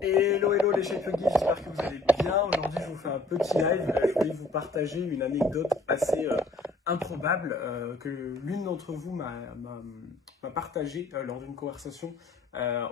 Hello, hello les Shape Yogi, j'espère que vous allez bien. Aujourd'hui, je vous fais un petit live. Je voulais vous partager une anecdote assez improbable que l'une d'entre vous m'a partagée lors d'une conversation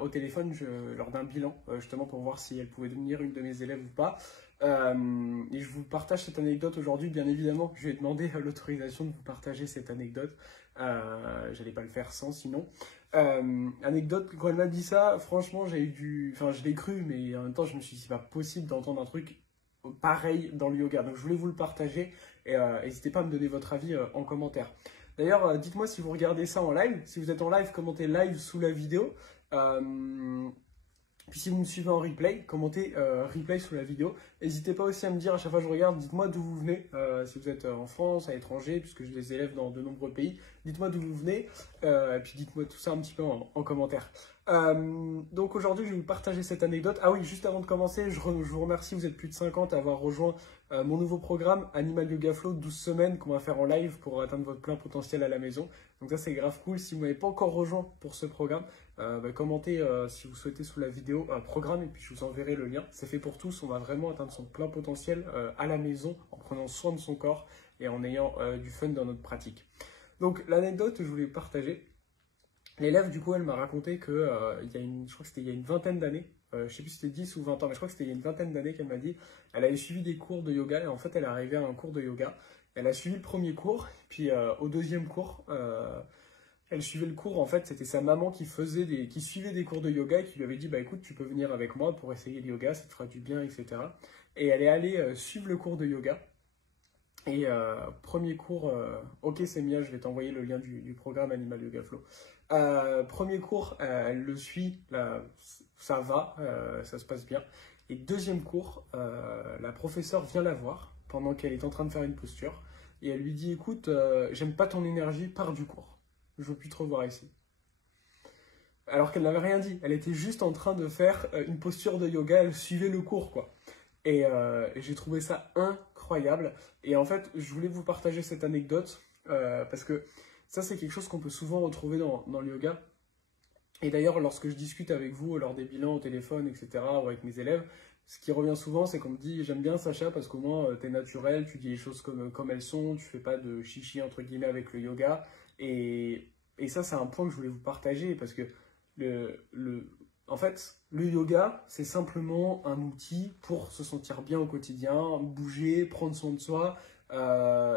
au téléphone lors d'un bilan, justement pour voir si elle pouvait devenir une de mes élèves ou pas. Et je vous partage cette anecdote aujourd'hui, bien évidemment. Je lui ai demandé l'autorisation de vous partager cette anecdote. J'allais pas le faire sans sinon. Anecdote, quand elle m'a dit ça, franchement, enfin, je l'ai cru, mais en même temps, je me suis dit, c'est pas possible d'entendre un truc pareil dans le yoga. Donc, je voulais vous le partager et n'hésitez pas à me donner votre avis en commentaire. D'ailleurs, dites-moi si vous regardez ça en live. Si vous êtes en live, commentez live sous la vidéo. Puis si vous me suivez en replay, commentez replay sous la vidéo. N'hésitez pas aussi à me dire à chaque fois que je regarde, dites-moi d'où vous venez. Si vous êtes en France, à l'étranger, puisque j'ai des élèves dans de nombreux pays, dites-moi d'où vous venez. Et puis dites-moi tout ça un petit peu en commentaire. Donc aujourd'hui, je vais vous partager cette anecdote. Ah oui, juste avant de commencer, je vous remercie, vous êtes plus de 50 à avoir rejoint mon nouveau programme Animal Yoga Flow, 12 semaines qu'on va faire en live pour atteindre votre plein potentiel à la maison. Donc ça, c'est grave cool. Si vous n'avez pas encore rejoint pour ce programme, commentez si vous souhaitez sous la vidéo programme et puis je vous enverrai le lien. C'est fait pour tous, on va vraiment atteindre son plein potentiel à la maison en prenant soin de son corps et en ayant du fun dans notre pratique. Donc l'anecdote que je voulais partager, l'élève du coup elle m'a raconté que je crois que c'était il y a une vingtaine d'années, je sais plus si c'était 10 ou 20 ans, mais je crois que c'était il y a une vingtaine d'années qu'elle m'a dit, elle avait suivi des cours de yoga et en fait elle est arrivée à un cours de yoga. Elle a suivi le premier cours, puis au deuxième cours, elle suivait le cours, en fait, c'était sa maman qui suivait des cours de yoga et qui lui avait dit, bah écoute, tu peux venir avec moi pour essayer le yoga, ça te fera du bien, etc. Et elle est allée suivre le cours de yoga. Et premier cours, ok c'est Mia, je vais t'envoyer le lien du programme Animal Yoga Flow. Premier cours, elle le suit, là, ça va, ça se passe bien. Et deuxième cours, la professeure vient la voir pendant qu'elle est en train de faire une posture. Et elle lui dit, écoute, j'aime pas ton énergie, pars du cours. Je veux plus te revoir ici. Alors qu'elle n'avait rien dit, elle était juste en train de faire une posture de yoga, elle suivait le cours, quoi. Et j'ai trouvé ça incroyable. Et en fait, je voulais vous partager cette anecdote parce que ça, c'est quelque chose qu'on peut souvent retrouver dans le yoga. Et d'ailleurs, lorsque je discute avec vous lors des bilans au téléphone, etc., ou avec mes élèves, ce qui revient souvent, c'est qu'on me dit « J'aime bien Sacha parce qu'au moins, t'es naturel, tu dis les choses comme elles sont, tu fais pas de chichi, entre guillemets, avec le yoga. » Et ça, c'est un point que je voulais vous partager parce que en fait, le yoga, c'est simplement un outil pour se sentir bien au quotidien, bouger, prendre soin de soi,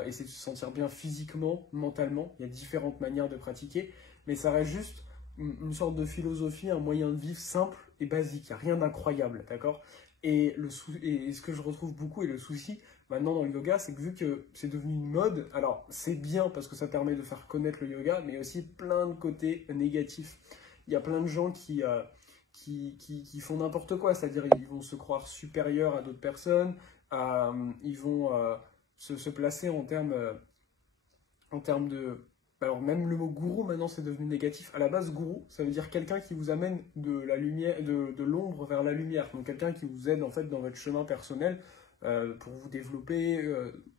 essayer de se sentir bien physiquement, mentalement. Il y a différentes manières de pratiquer, mais ça reste juste une sorte de philosophie, un moyen de vivre simple et basique. Il n'y a rien d'incroyable, d'accord? Et ce que je retrouve beaucoup et le souci maintenant dans le yoga, c'est que vu que c'est devenu une mode, alors c'est bien parce que ça permet de faire connaître le yoga, mais aussi plein de côtés négatifs. Il y a plein de gens qui font n'importe quoi, c'est-à-dire ils vont se croire supérieurs à d'autres personnes, ils vont se placer en termes de... Alors même le mot gourou maintenant c'est devenu négatif. À la base gourou ça veut dire quelqu'un qui vous amène de la lumière, de l'ombre vers la lumière. Donc quelqu'un qui vous aide en fait dans votre chemin personnel pour vous développer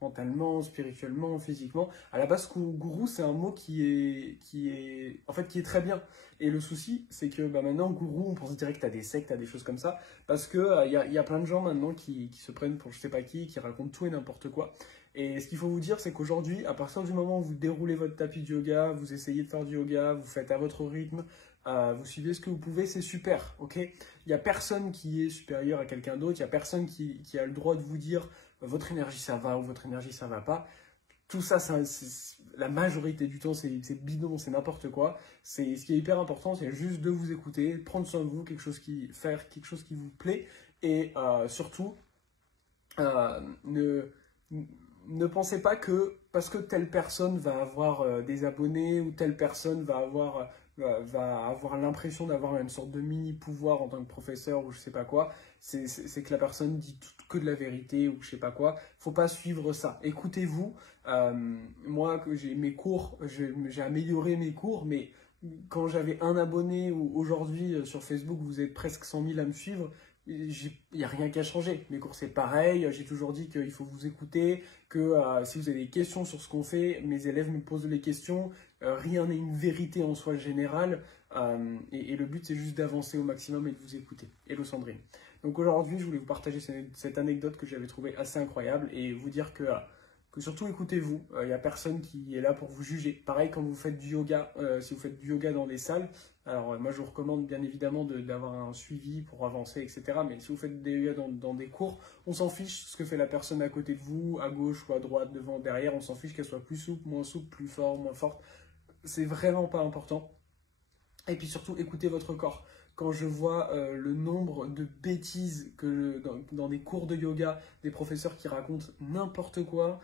mentalement, spirituellement, physiquement. À la base gourou c'est un mot qui est très bien. Et le souci c'est que maintenant gourou on pense direct à des sectes, à des choses comme ça. Parce que y a plein de gens maintenant qui se prennent pour je sais pas qui racontent tout et n'importe quoi. Et ce qu'il faut vous dire, c'est qu'aujourd'hui, à partir du moment où vous déroulez votre tapis de yoga, vous essayez de faire du yoga, vous faites à votre rythme, vous suivez ce que vous pouvez, c'est super, ok? Il n'y a personne qui est supérieur à quelqu'un d'autre, il n'y a personne qui a le droit de vous dire votre énergie ça va ou votre énergie ça va pas. Tout ça, la majorité du temps, c'est bidon, c'est n'importe quoi. Ce qui est hyper important, c'est juste de vous écouter, prendre soin de vous, faire quelque chose qui vous plaît et surtout, ne pensez pas que parce que telle personne va avoir des abonnés ou telle personne va avoir l'impression d'avoir une sorte de mini-pouvoir en tant que professeur ou je sais pas quoi, c'est que la personne dit que de la vérité ou je sais pas quoi. Faut pas suivre ça. Écoutez-vous. Moi, j'ai mes cours, j'ai amélioré mes cours, mais quand j'avais un abonné ou aujourd'hui sur Facebook, vous êtes presque 100 000 à me suivre, il n'y a rien qui a changé. Mes cours, c'est pareil. J'ai toujours dit qu'il faut vous écouter, que si vous avez des questions sur ce qu'on fait, mes élèves me posent les questions. Rien n'est une vérité en soi générale. Et le but, c'est juste d'avancer au maximum et de vous écouter. Hello Sandrine. Donc aujourd'hui, je voulais vous partager cette anecdote que j'avais trouvée assez incroyable et vous dire que surtout écoutez-vous. Il n'y a personne qui est là pour vous juger. Pareil quand vous faites du yoga, si vous faites du yoga dans des salles, alors moi je vous recommande bien évidemment d'avoir un suivi pour avancer, etc. Mais si vous faites des yoga dans des cours, on s'en fiche ce que fait la personne à côté de vous, à gauche ou à droite, devant, derrière, on s'en fiche qu'elle soit plus souple, plus fort, moins forte. C'est vraiment pas important. Et puis surtout, écoutez votre corps. Quand je vois le nombre de bêtises que dans des cours de yoga, des professeurs qui racontent n'importe quoi,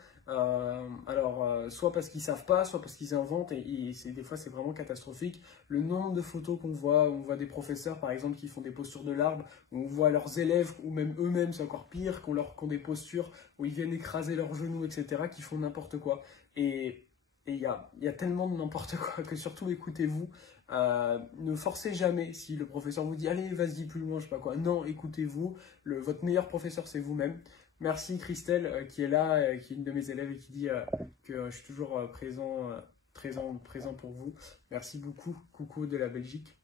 soit parce qu'ils savent pas, soit parce qu'ils inventent, et des fois c'est vraiment catastrophique. Le nombre de photos qu'on voit, où on voit des professeurs par exemple qui font des postures de l'arbre, où on voit leurs élèves, ou même eux-mêmes, c'est encore pire, qui ont des postures où ils viennent écraser leurs genoux, etc., qui font n'importe quoi. Et il y a tellement de n'importe quoi que surtout écoutez-vous. Ne forcez jamais si le professeur vous dit allez vas-y plus loin, je sais pas quoi. Non, écoutez-vous. Votre meilleur professeur c'est vous-même. Merci Christelle qui est là, qui est une de mes élèves et qui dit que je suis toujours présent pour vous. Merci beaucoup. Coucou de la Belgique.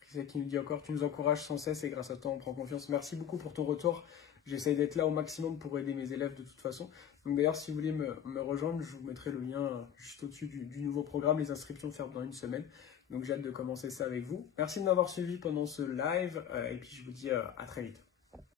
Christelle qui nous dit encore tu nous encourages sans cesse et grâce à toi on prend confiance. Merci beaucoup pour ton retour. J'essaye d'être là au maximum pour aider mes élèves de toute façon. Donc d'ailleurs, si vous voulez me rejoindre, je vous mettrai le lien juste au-dessus du nouveau programme. Les inscriptions ferment dans une semaine. Donc j'ai hâte de commencer ça avec vous. Merci de m'avoir suivi pendant ce live et puis je vous dis à très vite.